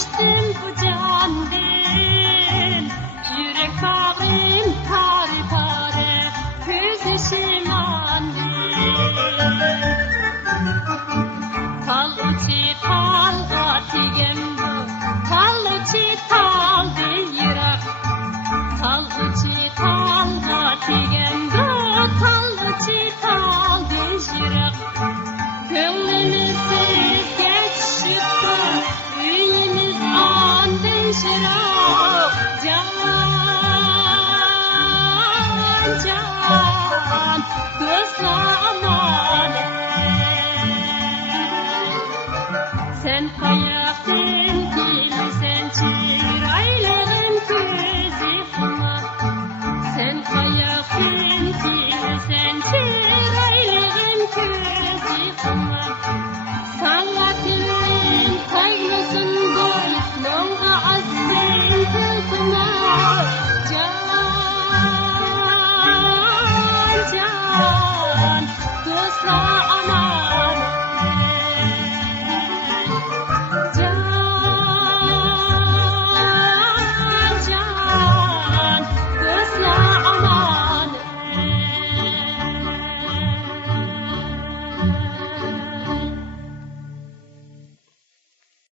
düştüm bu candan, yürek bağrım tare tare, göz yaşım tal uçi talga tigemdu, tal uçi tal yirak, tal uçi talga tigemdu, tal uçi tal yirak. Könglimizsiz geçişti, üyimiz andın şırak. Can, can, gözlamadı. Sen kayaktın kilsen çiraylığın közü kımak. Sen kayaktın kilsen çiraylığın közü kımak. Sanat